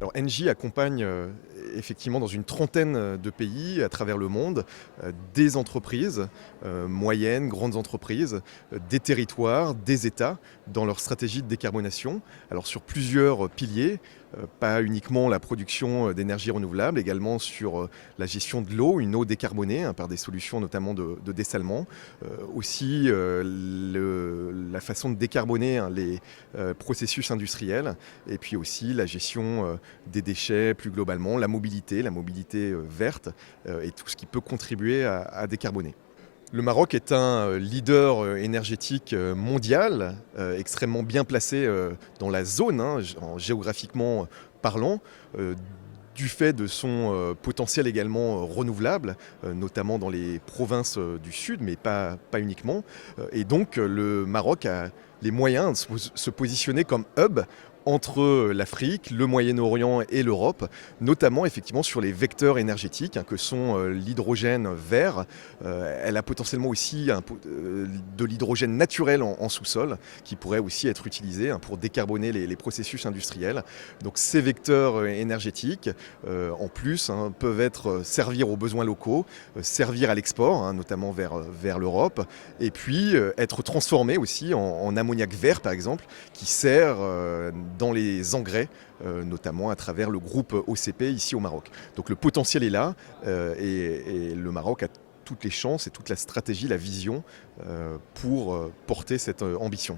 Alors Engie accompagne effectivement dans une trentaine de pays à travers le monde des entreprises, moyennes, grandes entreprises, des territoires, des États dans leur stratégie de décarbonation. Alors sur plusieurs piliers, pas uniquement la production d'énergie renouvelable, également sur la gestion de l'eau, une eau décarbonée par des solutions notamment de dessalement, aussi la façon de décarboner les processus industriels, et puis aussi la gestion des déchets plus globalement, la mobilité verte et tout ce qui peut contribuer à décarboner. Le Maroc est un leader énergétique mondial, extrêmement bien placé dans la zone, géographiquement parlant, du fait de son potentiel également renouvelable, notamment dans les provinces du sud, mais pas uniquement. Et donc le Maroc a les moyens de se positionner comme hub entre l'Afrique, le Moyen-Orient et l'Europe, notamment effectivement sur les vecteurs énergétiques que sont l'hydrogène vert. Elle a potentiellement aussi de l'hydrogène naturel en sous-sol qui pourrait aussi être utilisé pour décarboner les processus industriels. Donc ces vecteurs énergétiques, en plus, peuvent servir aux besoins locaux, servir à l'export, notamment vers l'Europe, et puis être transformés aussi en ammoniac vert, par exemple, qui sert dans les engrais, notamment à travers le groupe OCP ici au Maroc. Donc le potentiel est là et le Maroc a toutes les chances et toute la stratégie, la vision pour porter cette ambition.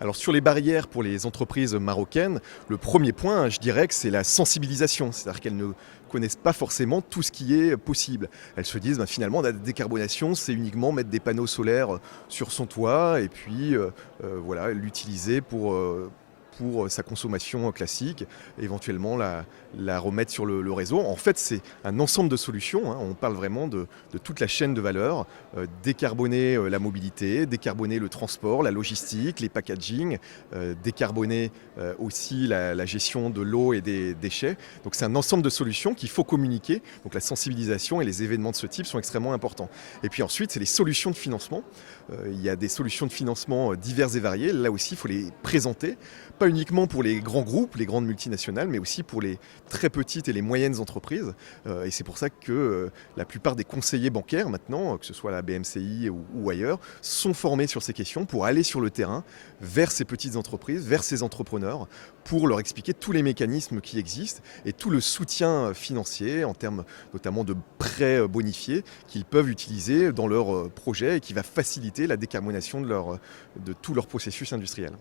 Alors sur les barrières pour les entreprises marocaines, le premier point, je dirais que c'est la sensibilisation, c'est-à-dire qu'elles ne connaissent pas forcément tout ce qui est possible. Elles se disent finalement la décarbonation c'est uniquement mettre des panneaux solaires sur son toit et puis voilà, l'utiliser pour sa consommation classique, éventuellement la remettre sur le réseau. En fait, c'est un ensemble de solutions. On parle vraiment de toute la chaîne de valeur. Décarboner la mobilité, décarboner le transport, la logistique, les packaging, décarboner aussi la gestion de l'eau et des déchets. Donc c'est un ensemble de solutions qu'il faut communiquer. Donc la sensibilisation et les événements de ce type sont extrêmement importants. Et puis ensuite, c'est les solutions de financement. Il y a des solutions de financement diverses et variées. Là aussi, il faut les présenter. Pas uniquement pour les grands groupes, les grandes multinationales, mais aussi pour les très petites et les moyennes entreprises. Et c'est pour ça que la plupart des conseillers bancaires maintenant, que ce soit la BMCI ou ailleurs, sont formés sur ces questions pour aller sur le terrain vers ces petites entreprises, vers ces entrepreneurs, pour leur expliquer tous les mécanismes qui existent et tout le soutien financier en termes notamment de prêts bonifiés qu'ils peuvent utiliser dans leurs projets et qui va faciliter la décarbonation de tout leur processus industriel.